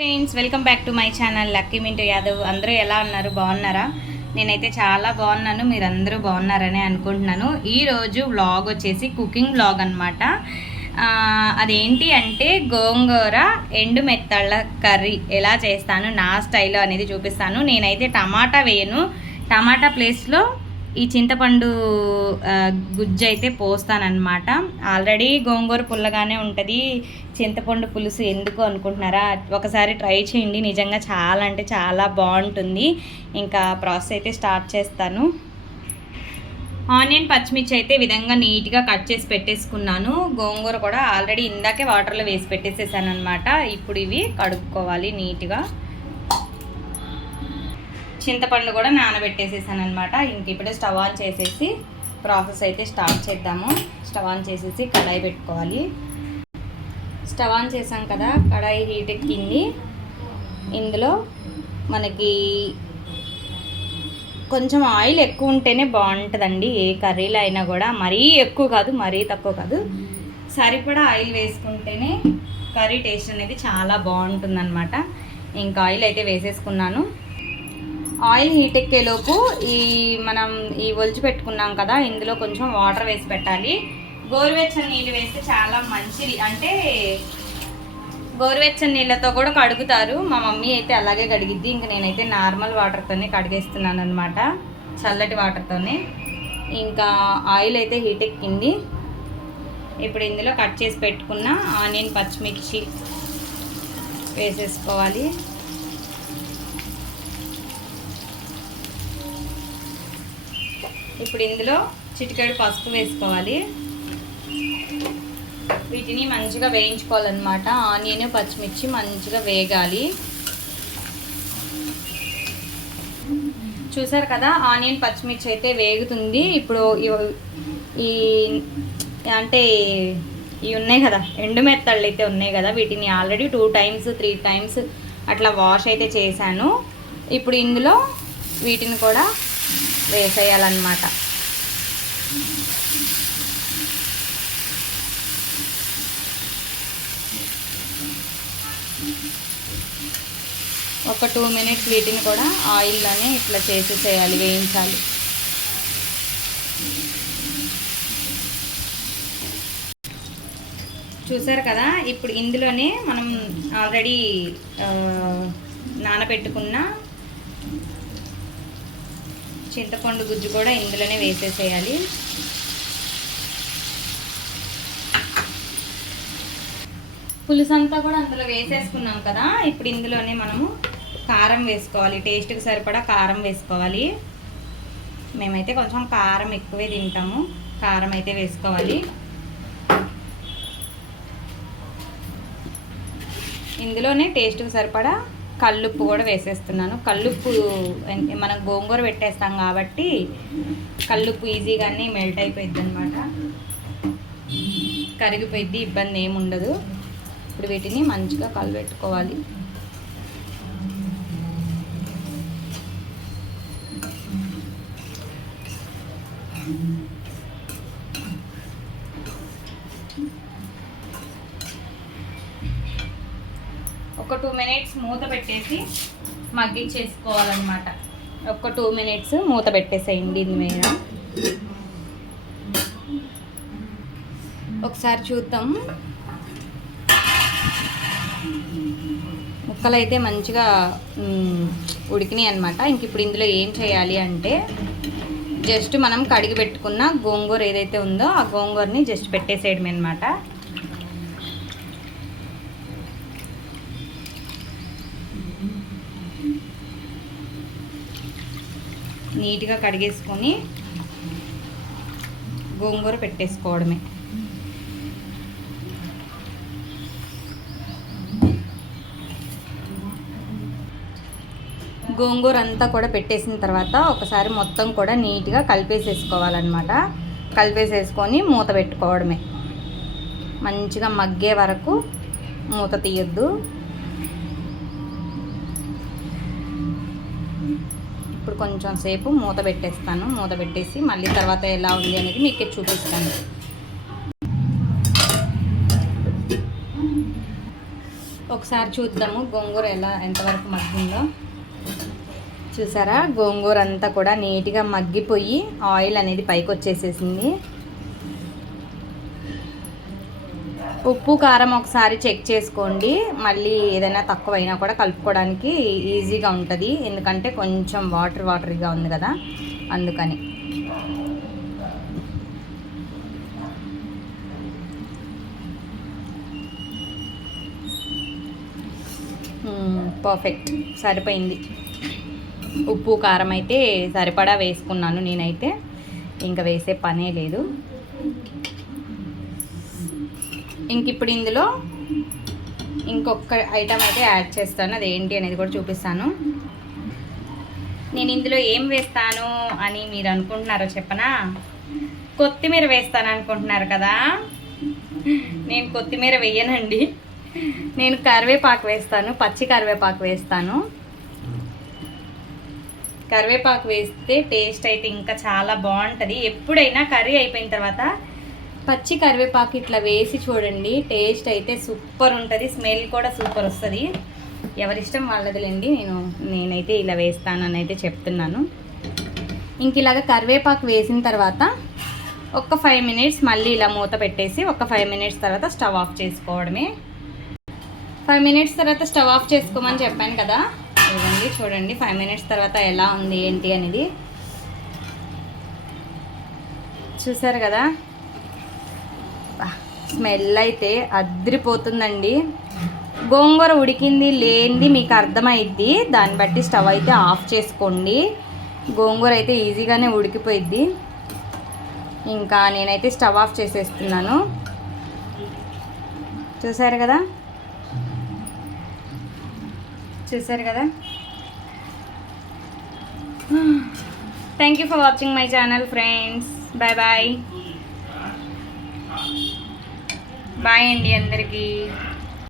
Friends, welcome back to my channel lucky Mintu Yadav. అందరూ ఎలా ఉన్నారు? బాగున్నారా? నేనైతే చాలా బాగున్నాను. మీరు అందరూ బాగున్నారని అనుకుంటున్నాను. ఈరోజు వ్లాగ్ వచ్చేసి కుకింగ్ వ్లాగ్ అనమాట. అదేంటి అంటే గోంగూర ఎండు మెత్తళ్ళ కర్రీ ఎలా చేస్తాను నా స్టైల్లో అనేది చూపిస్తాను. నేనైతే టమాటా వేయను. టమాటా ప్లేస్లో ఈ చింతపండు గుజ్జు అయితే పోస్తానన్నమాట. ఆల్రెడీ గోంగూర పుల్లగానే ఉంటుంది, చింతపండు పులుసు ఎందుకు అనుకుంటున్నారా? ఒకసారి ట్రై చేయండి, నిజంగా చాలా అంటే చాలా బాగుంటుంది. ఇంకా ప్రాసెస్ అయితే స్టార్ట్ చేస్తాను. ఆనియన్ పచ్చిమిర్చి అయితే విధంగా నీట్గా కట్ చేసి పెట్టేసుకున్నాను. గోంగూర కూడా ఆల్రెడీ ఇందాకే వాటర్లో వేసి పెట్టేసేసాను అనమాట. ఇప్పుడు ఇవి కడుక్కోవాలి నీట్గా. చింతపండు కూడా నానబెట్టేసేసాను అనమాట. ఇంక ఇప్పుడే స్టవ్ ఆన్ చేసేసి ప్రాసెస్ అయితే స్టార్ట్ చేద్దాము. స్టవ్ ఆన్ చేసేసి కడాయి పెట్టుకోవాలి. స్టవ్ ఆన్ చేసాం కదా, కడాయి హీట్ ఎక్కింది. ఇందులో మనకి కొంచెం ఆయిల్ ఎక్కువ ఉంటేనే బాగుంటుందండి. ఏ కర్రీలో అయినా కూడా మరీ ఎక్కువ కాదు, మరీ తక్కువ కాదు, సరిపడా ఆయిల్ వేసుకుంటేనే కర్రీ టేస్ట్ అనేది చాలా బాగుంటుందన్నమాట. ఇంకా ఆయిల్ అయితే వేసేసుకున్నాను. ఆయిల్ హీట్ ఎక్కేలోపు మనం ఒలిచి పెట్టుకున్నాం కదా, ఇందులో కొంచెం వాటర్ వేసి పెట్టాలి. గోరువెచ్చని నీళ్ళు వేస్తే చాలా మంచిది. అంటే గోరువెచ్చని నీళ్ళతో కూడా కడుగుతారు. మా మమ్మీ అయితే అలాగే కడిగిద్ది. ఇంక నేనైతే నార్మల్ వాటర్తోనే కడిగేస్తున్నాను అనమాట, చల్లటి వాటర్తోనే. ఇంకా ఆయిల్ అయితే హీట్ ఎక్కింది. ఇప్పుడు ఇందులో కట్ చేసి పెట్టుకున్న ఆనియన్ పచ్చిమిర్చి వేసేసుకోవాలి. ఇప్పుడు ఇందులో చిటికెడు పసుపు వేసుకోవాలి. వీటిని మంచిగా వేయించుకోవాలన్నమాట. ఆనియన్ పచ్చిమిర్చి మంచిగా వేగాలి. చూసారు కదా, ఆనియన్ పచ్చిమిర్చి అయితే వేగుతుంది. ఇప్పుడు ఈ అంటే ఇవి ఉన్నాయి కదా, ఎండు మెత్తళ్ళు అయితే ఉన్నాయి కదా, వీటిని ఆల్రెడీ 2 times 3 times అట్లా వాష్ అయితే చేశాను. ఇప్పుడు ఇందులో వీటిని కూడా వేసేయాలన్నమాట. ఒక 2 minutes వీటిని కూడా ఆయిల్లోనే ఇట్లా చేసేసేయాలి, వేయించాలి. చూసారు కదా, ఇప్పుడు ఇందులోనే మనం ఆల్రెడీ నానబెట్టుకున్న చింతపండు గుజ్జు కూడా ఇందులోనే వేసేసేయాలి. పులుసు అంతా కూడా అందులో వేసేసుకున్నాం కదా. ఇప్పుడు ఇందులోనే మనము కారం వేసుకోవాలి. టేస్ట్కి సరిపడా కారం వేసుకోవాలి. మేమైతే కొంచెం కారం ఎక్కువే తింటాము. కారం అయితే వేసుకోవాలి. ఇందులోనే టేస్ట్కి సరిపడా కల్లుప్పు కూడా వేసేస్తున్నాను. కల్లుప్పు మనం గోంగూర పెట్టేస్తాం కాబట్టి కల్లుప్పు ఈజీగానే మెల్ట్ అయిపోయింది అనమాట, కరిగిపోయిద్ది, ఇబ్బంది ఏమి ఉండదు. ఇప్పుడు వీటిని మంచిగా కలబెట్టుకోవాలి. ఒక 2 minutes మూత పెట్టేసి మగ్గించేసుకోవాలన్నమాట. ఒక 2 minutes మూత పెట్టేసేయండి. దీని మీద ఒకసారి చూద్దాం. ముక్కలు అయితే మంచిగా ఉడికినాయి అనమాట. ఇంక ఇప్పుడు ఇందులో ఏం చేయాలి అంటే జస్ట్ మనం కడిగి పెట్టుకున్న గోంగూర ఏదైతే ఉందో ఆ గోంగూరని జస్ట్ పెట్టేసేయడమే అనమాట. నీట్గా కడిగేసుకొని గోంగూర పెట్టేసుకోవడమే. గోంగూర అంతా కూడా పెట్టేసిన తర్వాత ఒకసారి మొత్తం కూడా నీట్గా కలిపేసేసుకోవాలన్నమాట. కలిపేసేసుకొని మూత పెట్టుకోవడమే. మంచిగా మగ్గే వరకు మూత తీయొద్దు. ఇప్పుడు కొంచెం సేపు మూత పెట్టేస్తాను. మూత పెట్టేసి మళ్ళీ తర్వాత ఎలా ఉంది అనేది మీకు చూపిస్తాను. ఒకసారి చూద్దాము గోంగూర ఎంతవరకు మగ్గిందో. చూసారా, గోంగూర అంతా కూడా నీట్గా మగ్గిపోయి ఆయిల్ అనేది పైకి వచ్చేసేసింది. ఉప్పు కారం ఒకసారి చెక్ చేసుకోండి, మళ్ళీ ఏదైనా తక్కువైనా కూడా కలుపుకోవడానికి ఈజీగా ఉంటుంది. ఎందుకంటే కొంచెం వాటరీగా ఉంది కదా, అందుకని. పర్ఫెక్ట్, సరిపోయింది. ఉప్పు కారం అయితే సరిపడా వేసుకున్నాను నేనైతే, ఇంకా వేసే పనే లేదు. ఇంక ఇప్పుడు ఇందులో ఇంకొక ఐటమ్ అయితే యాడ్ చేస్తాను, అది ఏంటి అనేది కూడా చూపిస్తాను. నేను ఇందులో ఏం వేస్తాను అని మీరు అనుకుంటున్నారో చెప్పనా? కొత్తిమీర వేస్తాను అనుకుంటున్నారు కదా, నేను కొత్తిమీర వేయనండి. నేను కరివేపాకు వేస్తాను, పచ్చి కరివేపాకు వేస్తాను. కరివేపాకు వేస్తే టేస్ట్ అయితే ఇంకా చాలా బాగుంటుంది. ఎప్పుడైనా కర్రీ అయిపోయిన తర్వాత పచ్చి కరివేపాకు ఇట్లా వేసి చూడండి, టేస్ట్ అయితే సూపర్ ఉంటుంది, స్మెల్ కూడా సూపర్ వస్తుంది. ఎవరిష్టం వాళ్ళదిలేండి, నేనైతే ఇలా వేస్తానని అయితే చెప్తున్నాను. ఇంక ఇలాగ కరివేపాకు వేసిన తర్వాత ఒక 5 మినిట్స్ మళ్ళీ ఇలా మూత పెట్టేసి ఒక 5 మినిట్స్ తర్వాత స్టవ్ ఆఫ్ చేసుకోవడమే. 5 మినిట్స్ తర్వాత స్టవ్ ఆఫ్ చేసుకోమని చెప్పాను కదా, ఇవ్వండి చూడండి 5 మినిట్స్ తర్వాత ఎలా ఉంది ఏంటి అనేది. చూసారు కదా, స్మెల్ అయితే అద్రిపోతుందండి. గోంగూర ఉడికింది లేనిది మీకు అర్థమైద్ది, దాన్ని బట్టి స్టవ్ అయితే ఆఫ్ చేసుకోండి. గోంగూర అయితే ఈజీగానే ఉడికిపోయిద్ది. ఇంకా నేనైతే స్టవ్ ఆఫ్ చేసేస్తున్నాను. చూసారు కదా, thank you for watching my channel friends. Bye అండి అందరికీ.